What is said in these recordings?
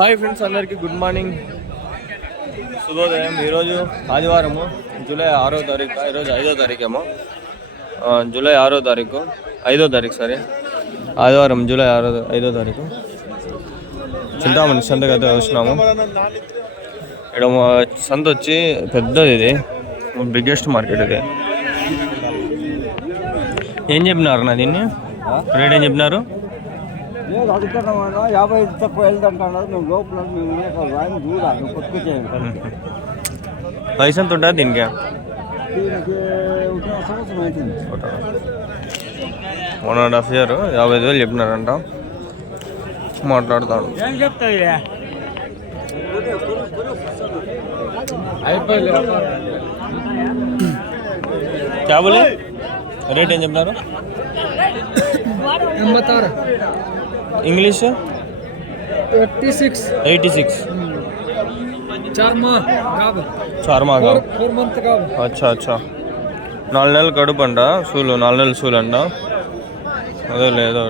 Hi friends, అందరికీ good morning, శుభోదయం. ఈరోజు ఆదివారము, జూలై 6వ తారీఖు. ఈరోజు 5వ తారీఖేమో, జూలై 6వ తారీఖు, 5వ తారీఖు సారీ, ఆదివారం జూలై 5వ తారీఖు. చింతామణి సంతకి అయితే వచ్చినాము. ఇక్కడ సంత వచ్చి పెద్దది, ఇది బిగ్గెస్ట్ మార్కెట్. ఇది ఏం చెప్పినారు నా దీన్ని రేట్ ఏం చెప్పినారు? 50 తక్కువ వెళ్తుంటున్నారు. మేము లోపల చూడాలి కొట్టుకొచ్చేయండి. వయసు ఎంత ఉంటుంది దీనికి? సంవత్సరం అవుతుంది. 1.5 year, 55,000 చెప్పినారంట. మాట్లాడతాడు. ఏం చెప్తావు? క్యాబులే రేట్ ఏం చెప్పినారు? 86. ఇంగ్లీష్ 86. చార్మా గాబ్. అచ్చా అచ్చా. 4 నెలలు కడుపు అంట, సూలు 4 నెలలు సూలు అంట. అదే లేదో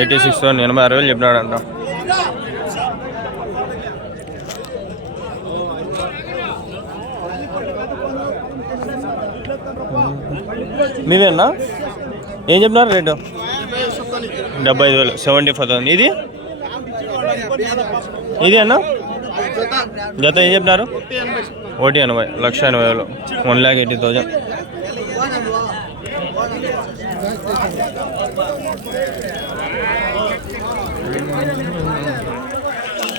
86 86,000 చెప్పినాడంట. మీవేనా? ఏం చెప్పినారు రేటు? 75,000, 75,000. ఇది అన్న జత ఏం చెప్పినారు? 180, 1,80,000, 1,80,000.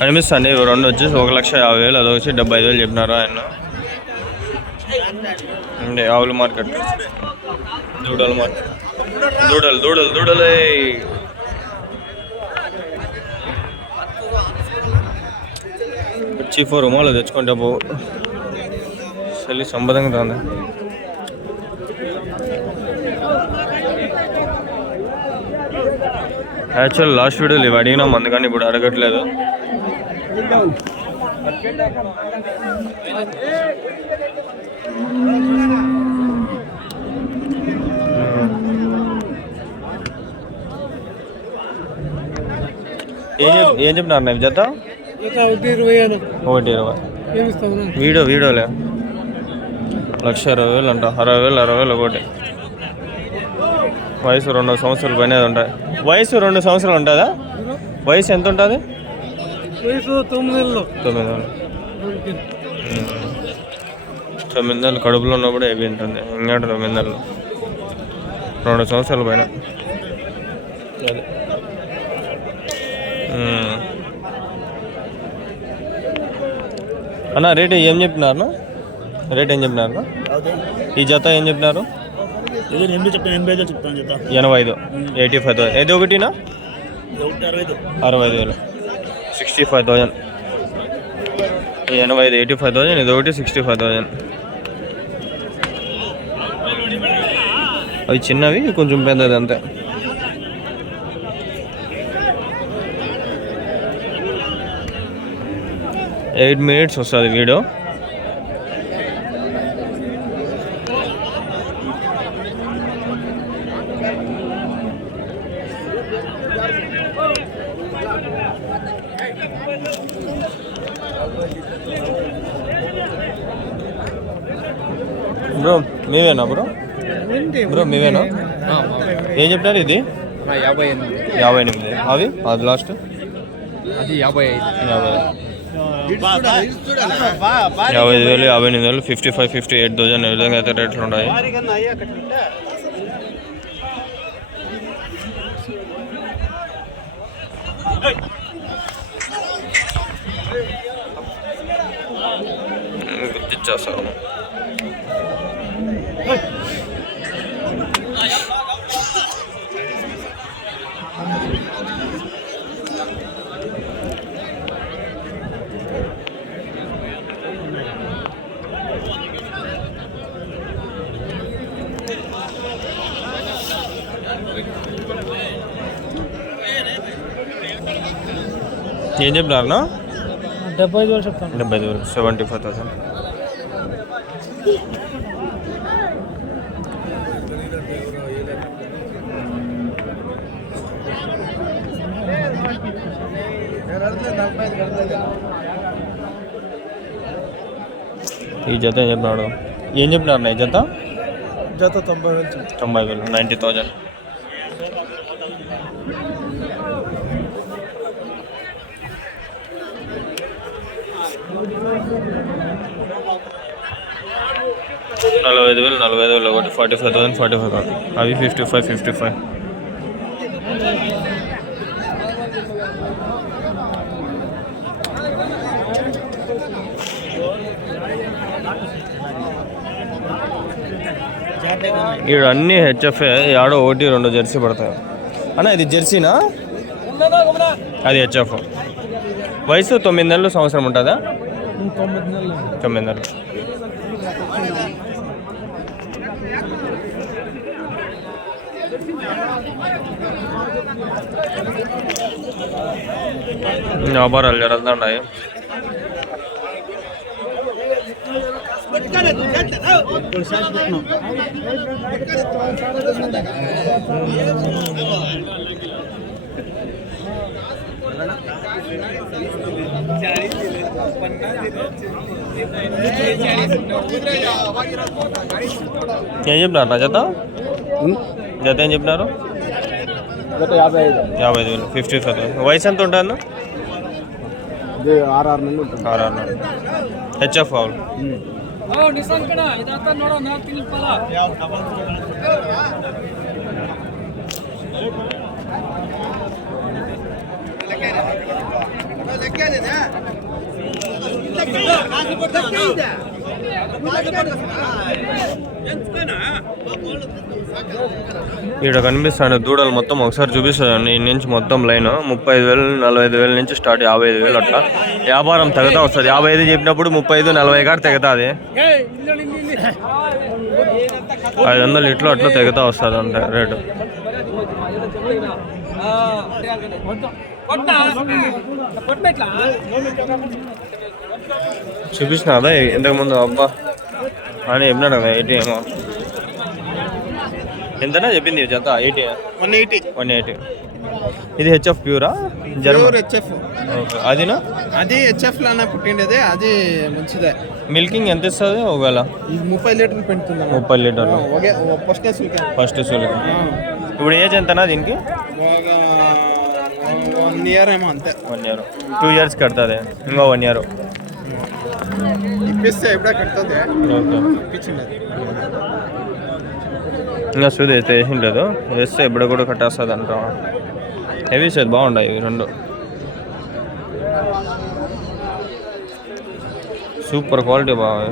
అనిపిస్తుంది. 2 వచ్చేసి 1,50,000, అది వచ్చి 75,000 చెప్పినారు ఆయన. ఆవుల మార్కెట్, దూడల మార్కెట్, దూడలే. చీఫ్ రుమాలు తెచ్చుకుంటే పో చలి సంబదంగా ఉంది. యాక్చువల్ లాస్ట్ వీడియోలు ఇవి అడిగినాం, అందుకని ఇప్పుడు అడగట్లేదు. ఏం చెప్పినారు నేను జత? 120. వీడియోలే 1,60,000 అంట. 60,000 ఒకటి. వయసు 2 సంవత్సరాలు పైన ఉంటాయి. వయసు 2 సంవత్సరాలు ఉంటుందా? వయసు ఎంత ఉంటుంది? 9 నెలలు కడుపులో ఉన్నప్పుడు అయిపోయి ఉంటుంది. ఇంకా 9 నెలలు, 2 సంవత్సరాల పైన. అన్న రేట్ ఏం చెప్పినారు? ఈ జత ఏం చెప్పినారు? 85 85,000. ఏది ఒకటినా? 60,000, 65,000. 85, 85,000. ఇది ఒకటి 65,000. అవి చిన్నవి, కొంచెం పెద్దది అంతే. ఎయిట్ మినిట్స్ వస్తుంది వీడియో. బ్రో మీవేనా? బ్రో మీవేనా? ఏం చెప్పారు? ఇది 58. అవి అది లాస్ట్ 55,000, 58,000, 55, 58,000. ఈ విధంగా అయితే రేట్లు ఉన్నాయి. గుర్తిచ్చేస్తారు. ఏం చెప్పినారు? 75,000 చెప్తాను. 75,000, 75,000. ఈ జత ఏం చెప్పినాడు? ఏం చెప్పినారు నా ఈ జత? జత 90,000. 90,000, 90,000. నలభై వేలు ఒకటి 45,000 అవి 55. ఇక్కడ అన్ని హెచ్ఎఫ్ఏ, ఆడో ఒకటి రెండు జెర్సీ పడతాయి అన్న. ఇది జెర్సీనా? అది హెచ్ఎఫ్. వయసు 9 నెలలు, సంవత్సరం ఉంటుందా? 9 నెలలు. వ్యాపారాలు జరుగుతున్నాయి. ఏం చెప్పినారు నా జత? జత ఏం చెప్పినారు? 55,000, 55,000. వయసు ఎంత ఉంటుంది? 6 నెలలు ఉంటుంది. 6 నెలలు. హెచ్ఎఫ్ ఆవులు. ఇక్కడ కనిపిస్తాను దూడలు మొత్తం ఒకసారి చూపిస్తాను. ఈ నుంచి మొత్తం లైన్ 35,000, 45,000 నుంచి స్టార్ట్, 55,000 అట్లా వ్యాపారం తెగతా వస్తుంది. 55 చెప్పినప్పుడు 35, 40 కాడ తెగతాది. 500 ఇట్లా అట్లా తెగతా వస్తుంది అంతే రేటు. చూపించిన అదా ఇంతకుముందు అబ్బా అని చెప్పినాడు కదా. 80 ఏమో ఎంతనా చెప్పింది జత? 180. ఇది హెచ్ఎఫ్ ప్యూరా? హెచ్ఎఫ్. ఓకే. అదినా? అది హెచ్ఎఫ్ లానే పుట్టిండేది, అది మంచిదే. మిల్కింగ్ ఎంత ఇస్తుంది ఒకవేళ? 30 లీటర్లు పెంచుతుంది. 30 లీటర్లు ఫస్ట్ సూలికి. ఇప్పుడు ఏజ్ ఎంతనా దీనికి? 1 ఇయర్ ఏమో అంతే. 1 ఇయర్. 2 ఇయర్స్ కడుతుంది, ఇంకో 1 ఇయర్ ఇప్పిస్తే ఎప్పుడే కడుతుంది. ఓకే. ఇప్పించింది ఇంకా సూది అయితే వేసిండలేదు, వేస్తే ఎప్పుడు కూడా కట్టేస్తుంది అంట. హెవీ సైజ్ బాగుంటాయి ఇవి రెండు. సూపర్ క్వాలిటీ బాగా.